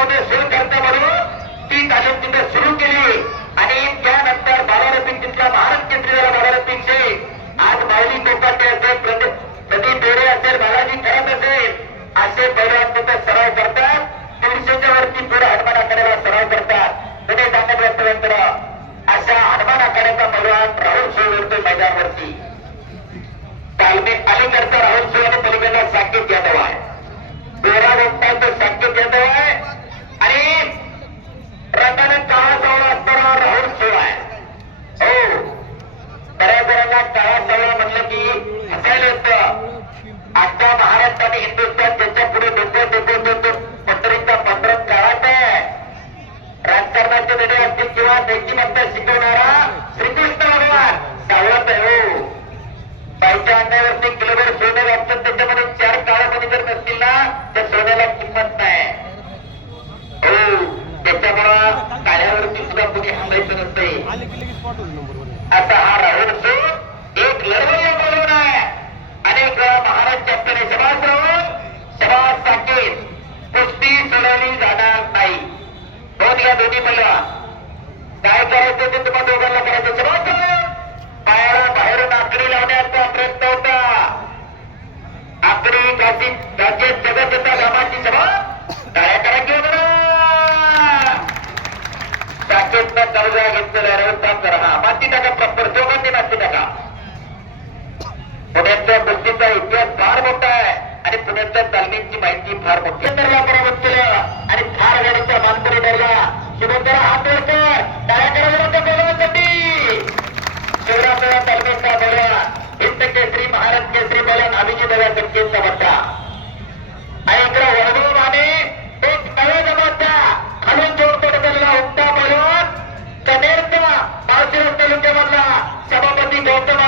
गावमध्ये सुरू करता म्हणून ती तालीम तिथे सुरू केली आणि त्यानंतर बालारसिंग तिथला महाराज केसरी झाला. बालारसिंगचे आज माऊली कोकाटे असेल, प्रदीप बेरे असेल, बालाजी खरात असेल, असे पैलवान तिथे सराव करतात. 300च्या वरती पुढे हनुमान आखाड्याला सराव करतात. पुणे सांगत वास्तव्यंतर अशा हनुमान आखाड्याचा पैलवान राहुल शिववरती मैदानावरती तालमी अलीकडचा राहुल शिव आणि पलीकडला साकेत यादव आहे. 12 वक्तांचं साकेत यादव आहे आणि रंगाने काळा सावळा असताना राहुल शिव आहे. हो, बऱ्याच जणांना काळा सावळा म्हणलं की हसायला येतं. आता महाराष्ट्र आणि हिंदुस्थान त्याच्या पुढे डोकं पंढरीचा पंढरत काळात आहे. राजकारणाचे धडे असतील किंवा नैतिकता शिकवणारा श्रीकृष्ण भगवान सावळत आहे. हो, बाईच्या अंगावरती किलोभर सोनं वाटतं, त्याच्यामध्ये 4 काळामध्ये जर नसतील ना त्या सोन्याला किंमत नाही. हो, त्याच्यामुळं काळ्यावरती सुद्धा कुणी हल्लायचं नसते. असा हा राहुल शिव एक लढवय्या पैलवान आहे. अनेक वेळा महाराज चॅम्पियन आहे. शबास राहुल, शबास साकेत. कुस्ती सोडवली जाणार नाही. दोन्ही पैलवान काय करायचं ते तुम्हाला दोघांना करायचं. शबास राहुल, पायाला बाहेरून आकडी लावण्याचा प्रयत्न होता. आकडी राज्यात जगत होता गावाची सभा काय करा घेऊन साकेतनं कर्जा घेतलेला रस्ता करा. माती टाका, प्रॉपर दोघांनी माती टाका. पुण्याच्या कुस्तीचा इतिहास फार मोठा आहे आणि पुण्याच्या तालमीची माहिती फार मोठी. पराभूत केलं आणि फार गाडीचा मानकरी ठरला. शिवंतरा हात वरकर टाळ्या करा बोलण्यासाठी. शिवरात्र तालमीचा बोला हिंद केसरी, महाराज केसरी बोला नाभिजी दादा संकेतचा बट्टा आणि इकडे वडगावने एक नव्या जमातचा खालून जोडतोड केलेला उमटा बोलून कनेरचा माळशिरस तालुक्यामधला सभापती गौतम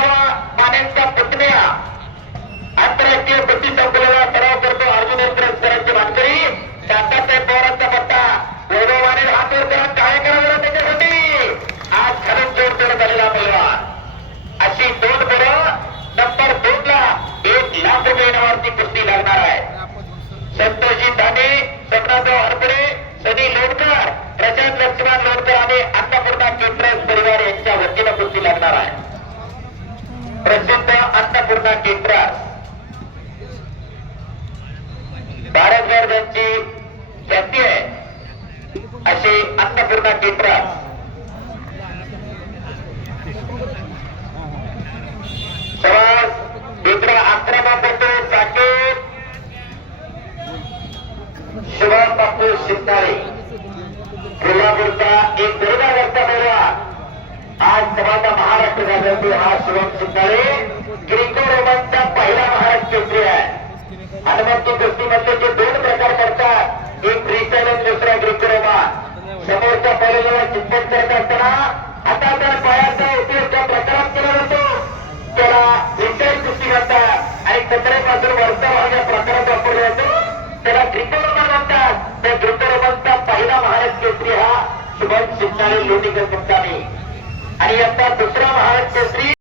मानेंचा पुतण्या आंतरराष्ट्रीय कुस्ती संकुलाला सराव करतो. अर्जुन पुरस्काराची मानकरी काकासाहेब पवारांचा पट्टा वैभवाने हातवर करा काय करावं त्याच्यासाठी आज खालून जोडतोड झालेला पैलवान. अशी 2 बरं नंबर 2 ला 1 लाख रुपये इनामावरती कुस्ती लागणार आहे. संतोषजी दाने, स्वप्नादेव हरपडे, सनी लोणकर, प्रशांत लक्ष्मण लोणकर आणि अन्नपूर्णा केटरर्स परिवार यांच्या वतीनं कुस्ती लागणार आहे. प्रसिद्ध अन्नपूर्णा केटरर्स भारतभर त्यांची ख्याती आहे. अशी अन्नपूर्णा केटरर्स शबास. इकडे आक्रमक होतो साकेत, शिवाज बापू शिंदाळे कोल्हापूरचा एक 13 वर्षा पैलवान आज समाजा महाराष्ट्र राज्यातील हा शिवम शिंदाळे ग्रीको रोमनचा पहिला महाराष्ट्र केसरी आहे. हनुमंती कुस्तीमध्ये जे 2 प्रकार पडतात, एक फ्रीस्टाईल आणि दुसरा ग्रीको रोमन. समोरच्या पैलवानाला चिंतन करत असताना हाताचा पायाचा उपयोग त्या प्रकारात केला जातो, त्याला फ्रीस्टाईल कुस्ती म्हणतात आणि कचऱ्यापासून वरचा भाग या प्रकारात वापरला जातो, त्याला ग्रीको रोमन म्हणतात. त्या ग्रीको रोमनचा पहिला महाराष्ट्र केसरी हा शुभम शिंदाळे लोणीकर पक्षाने आणि आता दुसरा महाराष्ट्र केसरी